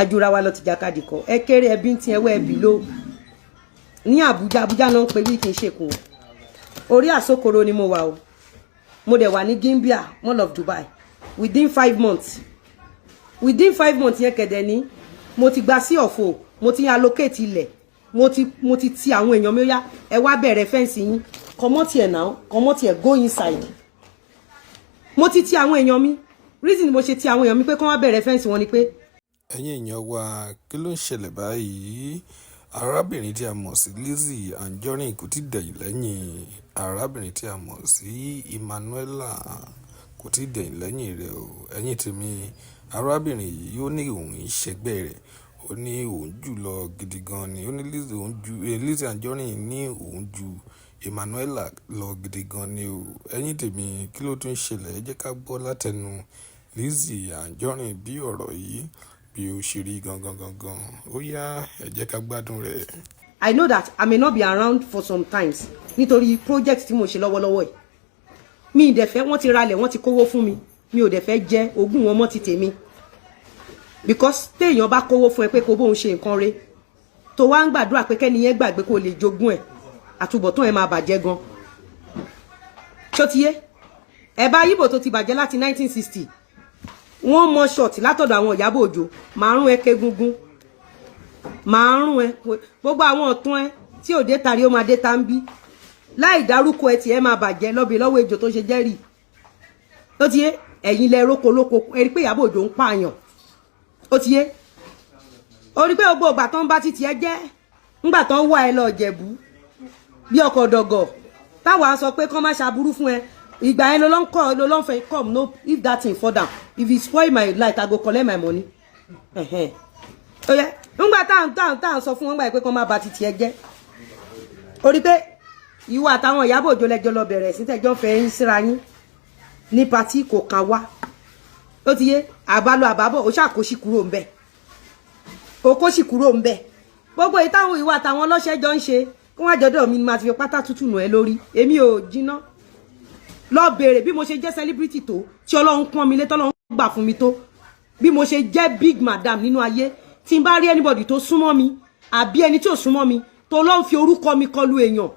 àjùra wa lọ ti jàkadì kọ ẹ kéré ẹbí tí ẹwọ ẹbí ló ní Àbújá náà ń pè bí kì í ṣe kó orí àsokoro ni mo wà o mo dẹ̀ wà ní Gimbia Mall of Dubai within 5 months yẹn kẹ̀dẹ̀ ní mo ti gba sí ọ̀fọ̀ mo ti allocate ilẹ̀ mo ti ti àwọn èèyàn mi ó yá ẹ wá bẹ̀rẹ̀ fẹ́ǹsì yín comot here now comot here go inside mo ti àwọn èèyàn mi reason mo ṣe ti àwọn èèyàn mi pé kán wá bẹ̀rẹ̀ fẹ́ǹsì wọn ni pé. ẹ̀yin èèyàn wa kí ló ń ṣẹlẹ̀ báyìí arábìnrin tí a mọ̀ sí Lizzy Anjorin kò tí dẹ̀yìn lẹ́yìn arábìnrin tí a mọ̀ sí Emmanuela kò tí dẹ̀yìn lẹ́yìn rẹ̀ o ẹ̀yin tèmi arábìnrin yìí ó ní òun ìṣẹ́gbẹ́ rẹ̀ ó ní òun jù lọ gidi gan ni ó ní Lizzy Anjorin ní òun ju Emmanuela lọ gidi gan ni o ẹ̀yin tèmi kí ló tún ṣẹlẹ̀ ẹ jẹ́ ká gbọ́ látẹnu Lizzy Anjorin bí ọ̀rọ̀ yìí bí ó ṣe rí gangan ó yá ẹ jẹ́ ká gbádùn rẹ̀. I know that I may not be around for some times nítorí project tí mo ṣe lọ́wọ́lọ́wọ́ yìí mi ì dẹ̀ fẹ́ wọ́n ti ralẹ̀ wọ́n ti kówó fún mi mi ò dẹ̀ fẹ́ jẹ́ ogún wọn mọ́ ti tèmi because téèyàn bá kówó fún ẹ pé kó bóun ṣe nǹkan re tó wá ń gbàdúrà pé kẹ́ni yẹn gbàgbé kó lè jogún ẹ̀ àtúbọ̀tán ẹ̀ máa bàjẹ́ gan ṣó ti yé ẹ̀ bá yíbò tó ti bàjẹ́ láti 1960 wọ́n mọ ṣọ́ọ̀tì látọ̀dọ̀ àwọn Ìyábọ̀ Òjó márùn ẹ kegungun márùn ẹ gbogbo àwọn ọ̀tún ẹ tí ò dé tari ó máa dé tá ń bí láì dárúkọ ẹ tí ẹ máa bàjẹ́ lọ́bì lọ́wọ́ ejò tó ṣe jẹ́rì ó ti yé ẹ̀yin lẹ róko lóko ẹ rí pé Ìyábọ̀ Òjó ń pààyàn ó ti yé ó rí pé gbogbo ìgbà tó ń bá títí ẹ jẹ́ ńgbà tó ń wá ẹ lọ Jẹ̀bú bí ọkọ̀ dọ̀gọ̀ táwa sọ pé kán má ṣàbúrú fún ẹ ìgbà yẹn ló ń fẹ́ come no if that thing fall down if it spoil my life I go collect my money ó yẹ ńgbà táwọn sọ fún wọn gbà pé kán má bà títí ẹ jẹ́ ó rí pé ìwọ àtàwọn Ìyábọ̀ Òjó lẹ́jọ́ lọ bẹ̀rẹ̀ sí tẹ́jọ́ fẹ́ yín síra yín ní patí kò kàn wá ó ti yé àbálò àbábọ̀ ó ṣàkóṣì kúrò ń bẹ̀ òkóṣì kúrò ń bẹ̀ gbogbo ìtàwọn ìwọ àtàwọn ọlọ́ṣẹ́ jọ ń ṣe kí wọ́n àjọ̀dọ̀ mi máa ti fi pátá tútù nù ẹ lórí èmi ò jiná lọ bèrè bí mo ṣe jẹ́ celebrity tó tí Ọlọ́run pọ́n mi lé tọ́lọ́run gbà fún mi tó bí mo ṣe jẹ́ big madam nínú ayé tí n bá rí anybody tó súnmọ́ mi àbí ẹni tí ò súnmọ́ mi tó lọ́ ń fi orúkọ mi kọlu èèyàn